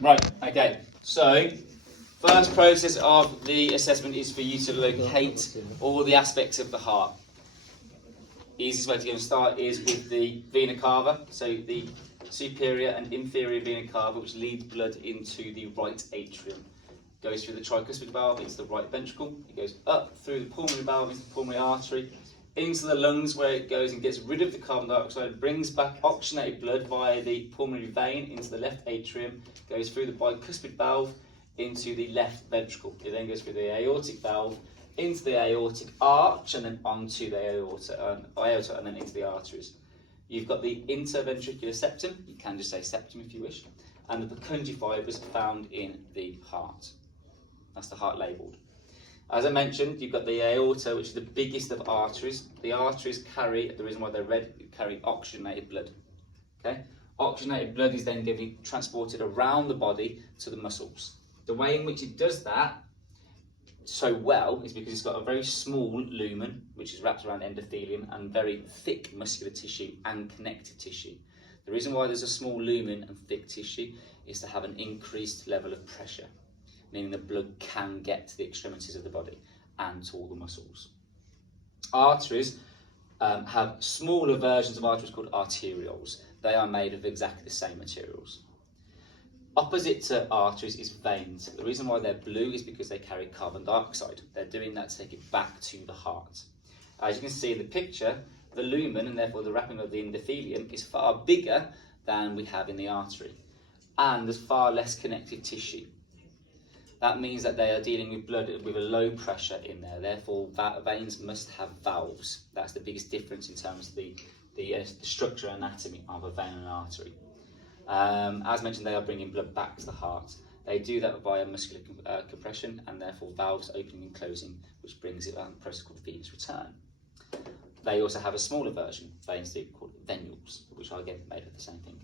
Right, okay. So, first process of the assessment is for you to locate all the aspects of the heart. Easiest way to get and start is with the vena cava, so the superior and inferior vena cava, which leads blood into the right atrium. Goes through the tricuspid valve into the right ventricle. It goes up through the pulmonary valve into the pulmonary artery, into the lungs where it goes and gets rid of the carbon dioxide, brings back oxygenated blood via the pulmonary vein into the left atrium, goes through the bicuspid valve into the left ventricle. It then goes through the aortic valve into the aortic arch and then onto the aorta and then into the arteries. You've got the interventricular septum, you can just say septum if you wish, and the Purkinje fibres found in the heart. That's the heart labelled. As I mentioned, you've got the aorta, which is the biggest of arteries. The arteries carry, the reason why they're red, carry oxygenated blood. Okay? Oxygenated blood is then getting transported around the body to the muscles. The way in which it does that so well is because it's got a very small lumen, which is wrapped around endothelium, and very thick muscular tissue and connective tissue. The reason why there's a small lumen and thick tissue is to have an increased level of pressure, meaning the blood can get to the extremities of the body and to all the muscles. Arteries have smaller versions of arteries called arterioles. They are made of exactly the same materials. Opposite to arteries is veins. The reason why they're blue is because they carry carbon dioxide. They're doing that to take it back to the heart. As you can see in the picture, the lumen, and therefore the wrapping of the endothelium, is far bigger than we have in the artery. And there's far less connective tissue. That means that they are dealing with blood with a low pressure in there. Therefore, veins must have valves. That's the biggest difference in terms of the structure and anatomy of a vein and an artery. As mentioned, they are bringing blood back to the heart. They do that via muscular compression and therefore valves opening and closing, which brings it on a process called venous return. They also have a smaller version, veins do, called venules, which are again made of the same thing.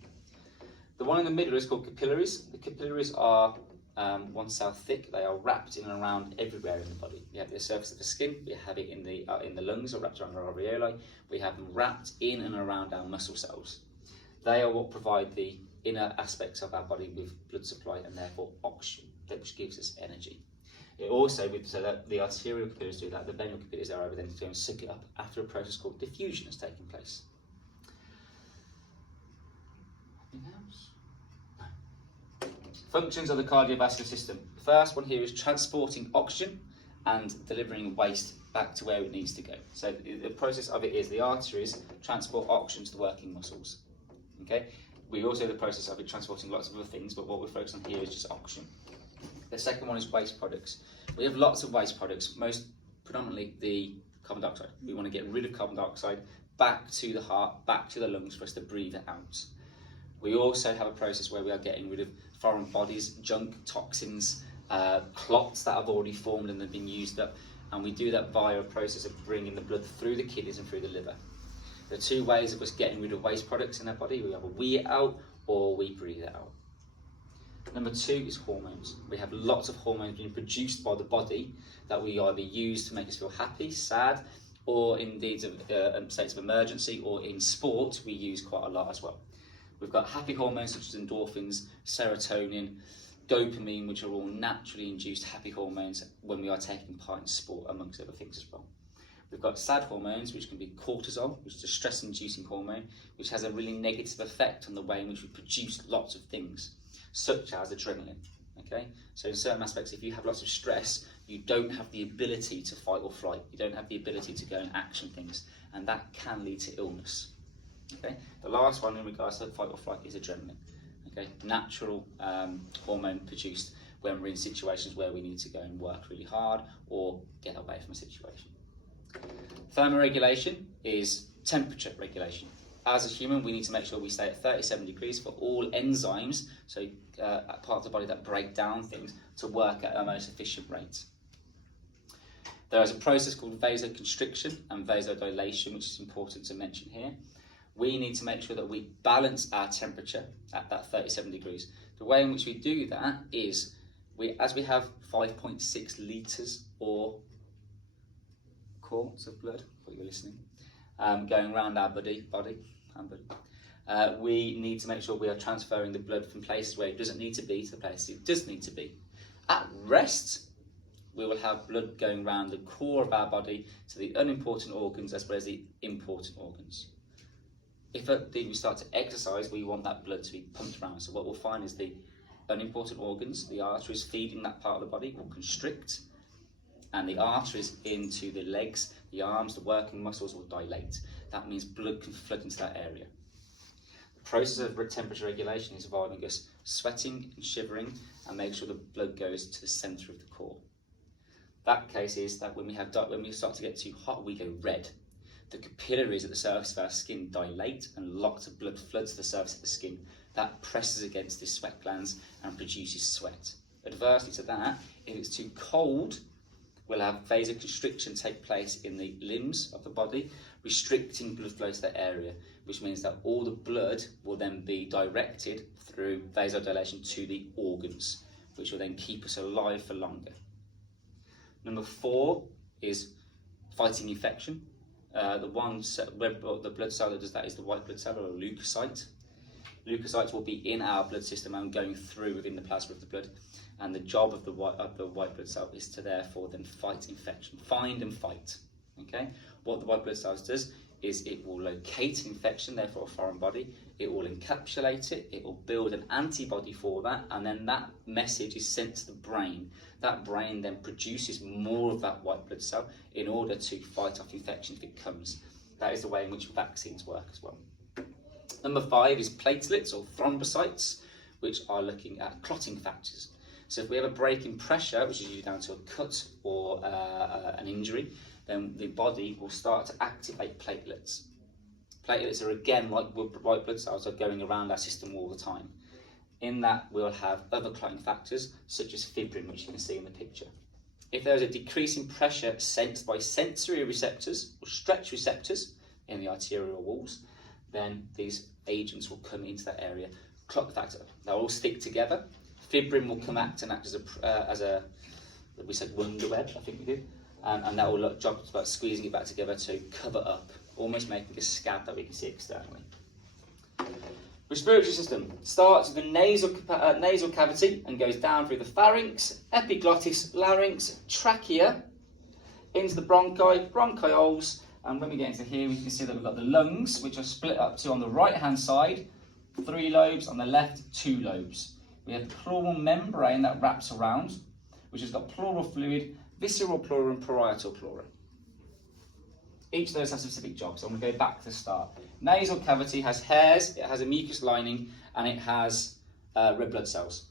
The one in the middle is called capillaries. The capillaries are 1 cell thick. They are wrapped in and around everywhere in the body. We have the surface of the skin, we have it in the lungs, or wrapped around our alveoli. We have them wrapped in and around our muscle cells. They are what provide the inner aspects of our body with blood supply and therefore oxygen, which gives us energy. It also, so that the arterial capillaries do that, the venial capillaries are able then to go and suck it up after a process called diffusion has taken place. Anything else? No. Functions of the cardiovascular system. The first one here is transporting oxygen and delivering waste back to where it needs to go. So the process of it is the arteries transport oxygen to the working muscles. Okay? We also have the process of it transporting lots of other things, but what we're focused on here is just oxygen. The second one is waste products. We have lots of waste products, most predominantly the carbon dioxide. We want to get rid of carbon dioxide back to the heart, back to the lungs for us to breathe it out. We also have a process where we are getting rid of foreign bodies, junk, toxins, clots that have already formed and have been used up, and we do that via a process of bringing the blood through the kidneys and through the liver. There are two ways of us getting rid of waste products in our body. We either wee it out or we breathe it out. Number two is hormones. We have lots of hormones being produced by the body that we either use to make us feel happy, sad, or indeed in states of emergency, or in sport we use quite a lot as well. We've got happy hormones such as endorphins, serotonin, dopamine, which are all naturally induced happy hormones when we are taking part in sport, amongst other things as well. We've got sad hormones, which can be cortisol, which is a stress-inducing hormone, which has a really negative effect on the way in which we produce lots of things, such as adrenaline. Okay, so in certain aspects, if you have lots of stress, you don't have the ability to fight or flight. You don't have the ability to go and action things, and that can lead to illness. Okay, the last one in regards to fight or flight is adrenaline. Okay, natural hormone produced when we're in situations where we need to go and work really hard or get away from a situation. Thermoregulation is temperature regulation. As a human, we need to make sure we stay at 37 degrees for all enzymes, so part of the body that break down things, to work at our most efficient rate. There is a process called vasoconstriction and vasodilation, which is important to mention here. We need to make sure that we balance our temperature at that 37 degrees. The way in which we do that is, as we have 5.6 litres or quarts of blood, for you listening, going around our body, we need to make sure we are transferring the blood from places where it doesn't need to be to the places it does need to be. At rest, we will have blood going around the core of our body to the unimportant organs as well as the important organs. If we start to exercise, we want that blood to be pumped around. So what we'll find is the unimportant organs, the arteries feeding that part of the body, will constrict, and the arteries into the legs, the arms, the working muscles will dilate. That means blood can flood into that area. The process of temperature regulation is involving us sweating and shivering and make sure the blood goes to the centre of the core. That case is that when we start to get too hot, we go red. The capillaries at the surface of our skin dilate and lots of blood floods to the surface of the skin. That presses against the sweat glands and produces sweat. Adversely to that, if it's too cold, we'll have vasoconstriction take place in the limbs of the body, restricting blood flow to that area, which means that all the blood will then be directed through vasodilation to the organs, which will then keep us alive for longer. Number 4 is fighting infection. The blood cell that does that is the white blood cell, or a leukocyte. Leukocytes will be in our blood system and going through within the plasma of the blood, and the job of the white blood cell is to therefore then fight infection, find and fight. Okay, what the white blood cells does is it will locate an infection, therefore a foreign body, it will encapsulate it, it will build an antibody for that, and then that message is sent to the brain. That brain then produces more of that white blood cell in order to fight off infection if it comes. That is the way in which vaccines work as well. Number 5 is platelets or thrombocytes, which are looking at clotting factors. So if we have a break in pressure, which is usually down to a cut or an injury, then the body will start to activate platelets. Platelets are again like white blood cells, are going around our system all the time. In that we'll have other clotting factors such as fibrin, which you can see in the picture. If there is a decrease in pressure sensed by sensory receptors or stretch receptors in the arterial walls, then these agents will come into that area. Clot factor, they'll all stick together. Fibrin will come act as a we said wonder web, I think we did. And that will job about squeezing it back together to cover up, almost making a scab that we can see externally. Respiratory system starts with the nasal cavity and goes down through the pharynx, epiglottis, larynx, trachea, into the bronchi, bronchioles, and when we get into here we can see that we've got the lungs, which are split up to, on the right hand side, 3 lobes, on the left 2 lobes. We have the pleural membrane that wraps around, which has got pleural fluid, visceral pleura and parietal pleura. Each of those has specific jobs. So I'm going to go back to the start. Nasal cavity has hairs, it has a mucus lining, and it has red blood cells.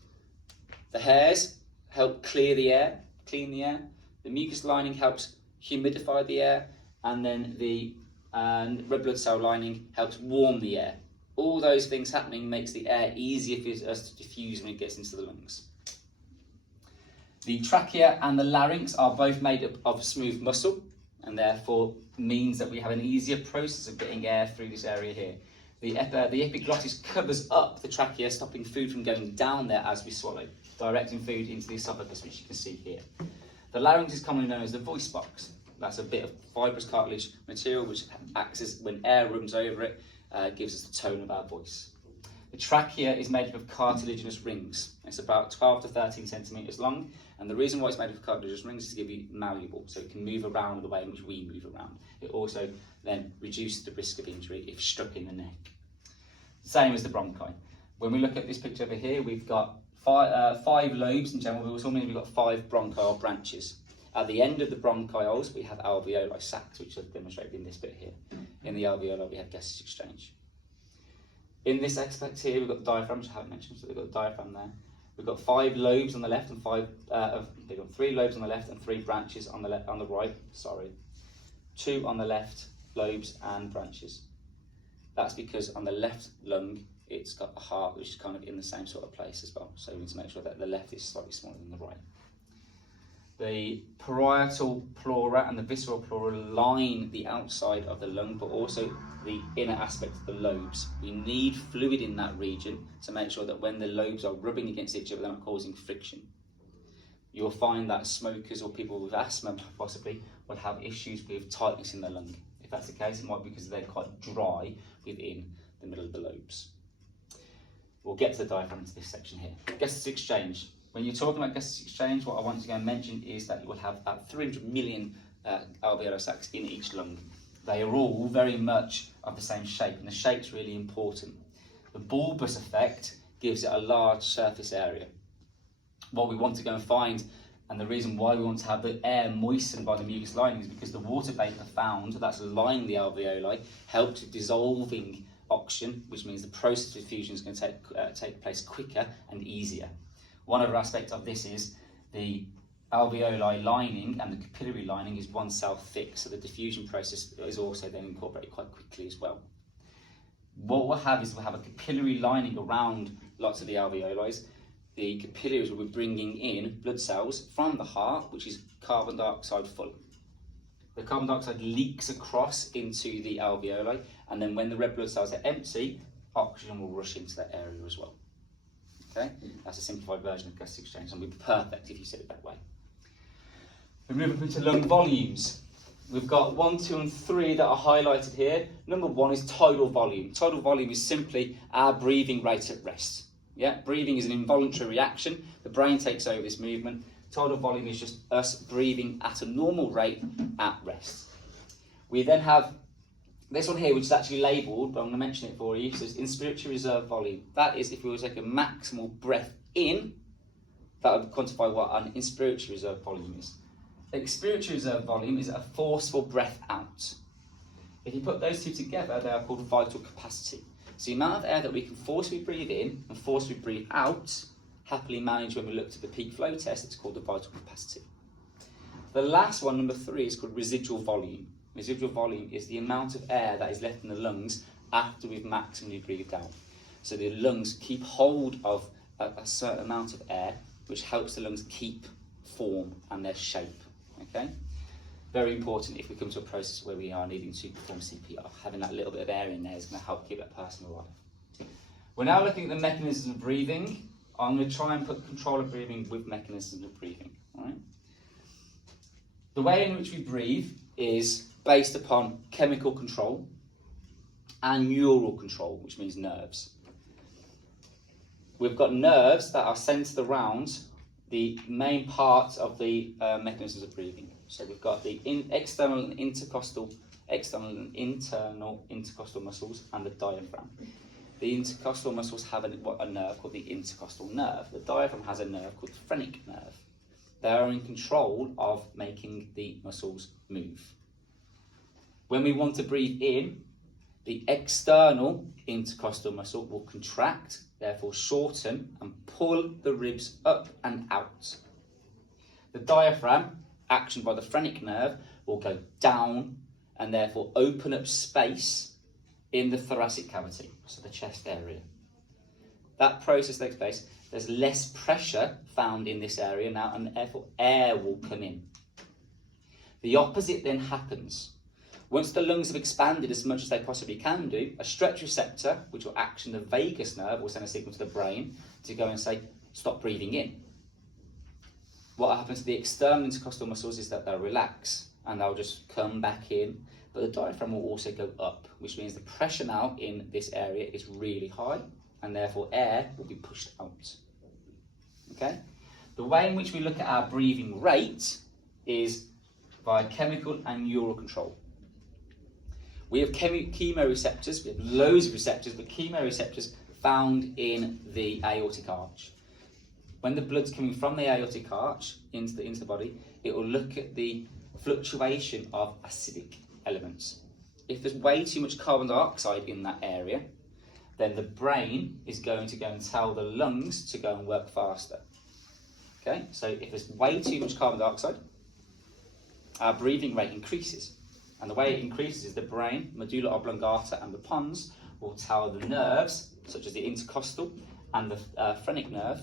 The hairs help clean the air. The mucus lining helps humidify the air, and then the red blood cell lining helps warm the air. All those things happening makes the air easier for us to diffuse when it gets into the lungs. The trachea and the larynx are both made up of smooth muscle, and therefore means that we have an easier process of getting air through this area here. The epiglottis covers up the trachea, stopping food from going down there as we swallow, directing food into the esophagus, which you can see here. The larynx is commonly known as the voice box. That's a bit of fibrous cartilage material which acts as, when air runs over it, gives us the tone of our voice. The trachea is made up of cartilaginous rings. It's about 12 to 13 centimetres long, and the reason why it's made up of cartilaginous rings is to give you malleable, so it can move around the way in which we move around. It also then reduces the risk of injury if struck in the neck. Same as the bronchi. When we look at this picture over here, we've got 5 lobes in general, but also means we've got 5 bronchial branches. At the end of the bronchioles, we have alveoli sacs, which are demonstrated in this bit here. In the alveoli, we have gaseous exchange. In this aspect here, we've got the diaphragm, which I haven't mentioned, so we've got the diaphragm there. We've got 5 lobes on the left and 3 lobes on the left and 3 branches on the right. 2 on the left, lobes and branches. That's because on the left lung, it's got a heart which is kind of in the same sort of place as well. So we need to make sure that the left is slightly smaller than the right. The parietal pleura and the visceral pleura line the outside of the lung, but also the inner aspect of the lobes. We need fluid in that region to make sure that when the lobes are rubbing against each other, they're not causing friction. You'll find that smokers or people with asthma possibly would have issues with tightness in the lung. If that's the case, it might be because they're quite dry within the middle of the lobes. We'll get to the diaphragm into this section here. Gaseous exchange. When you're talking about gaseous exchange, what I want to go and mention is that you will have about 300 million alveolar sacs in each lung. They are all very much of the same shape, and the shape's really important. The bulbous effect gives it a large surface area. What we want to go and find, and the reason why we want to have the air moistened by the mucus lining, is because the water vapour found that's lining the alveoli helps with dissolving oxygen, which means the process of diffusion is going to take place quicker and easier. One other aspect of this is the alveoli lining and the capillary lining is 1 cell thick, so the diffusion process is also then incorporated quite quickly as well. What we'll have is we'll have a capillary lining around lots of the alveoli. The capillaries will be bringing in blood cells from the heart, which is carbon dioxide full. The carbon dioxide leaks across into the alveoli, and then when the red blood cells are empty, oxygen will rush into that area as well. Okay, that's a simplified version of gaseous exchange, and would be perfect if you said it that way. We move up into lung volumes. We've got 1, 2, and 3 that are highlighted here. Number 1 is tidal volume. Tidal volume is simply our breathing rate at rest. Yeah, breathing is an involuntary reaction. The brain takes over this movement. Tidal volume is just us breathing at a normal rate at rest. We then have this one here, which is actually labelled, but I'm going to mention it for you. So it's inspiratory reserve volume. That is if we were to take a maximal breath in, that would quantify what an inspiratory reserve volume is. Expiratory reserve volume is a forceful breath out. If you put those two together, they are called vital capacity. So the amount of air that we can forcibly breathe in and forcibly breathe out, happily managed when we looked at the peak flow test, it's called the vital capacity. The last one, number 3, is called residual volume. Residual volume is the amount of air that is left in the lungs after we've maximally breathed out. So the lungs keep hold of a certain amount of air, which helps the lungs keep form and their shape. Okay? Very important if we come to a process where we are needing to perform CPR. Having that little bit of air in there is going to help keep that person alive. We're now looking at the mechanisms of breathing. I'm going to try and put control of breathing with mechanisms of breathing. All right? The way in which we breathe is based upon chemical control and neural control, which means nerves. We've got nerves that are centered around the main parts of the mechanisms of breathing. So we've got the external and internal intercostal muscles and the diaphragm. The intercostal muscles have a nerve called the intercostal nerve. The diaphragm has a nerve called the phrenic nerve. They are in control of making the muscles move. When we want to breathe in, the external intercostal muscle will contract, therefore shorten and pull the ribs up and out. The diaphragm, actioned by the phrenic nerve, will go down and therefore open up space in the thoracic cavity, so the chest area. That process takes place. There's less pressure found in this area now, and therefore air will come in. The opposite then happens. Once the lungs have expanded as much as they possibly can do, a stretch receptor, which will action the vagus nerve, will send a signal to the brain to go and say, stop breathing in. What happens to the external intercostal muscles is that they'll relax and they'll just come back in, but the diaphragm will also go up, which means the pressure now in this area is really high, and therefore air will be pushed out. Okay? The way in which we look at our breathing rate is by chemical and neural control. We have chemoreceptors, we have loads of receptors, but chemoreceptors found in the aortic arch. When the blood's coming from the aortic arch into the body, it will look at the fluctuation of acidic elements. If there's way too much carbon dioxide in that area, then the brain is going to go and tell the lungs to go and work faster. Okay, so if there's way too much carbon dioxide, our breathing rate increases. And the way it increases is the brain, medulla oblongata and the pons will tell the nerves, such as the intercostal and the phrenic nerve,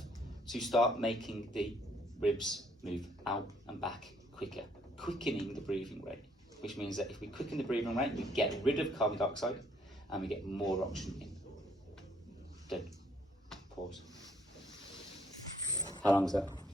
to start making the ribs move out and back quicker, quickening the breathing rate. Which means that if we quicken the breathing rate, we get rid of carbon dioxide and we get more oxygen in. Done. Pause. How long is that?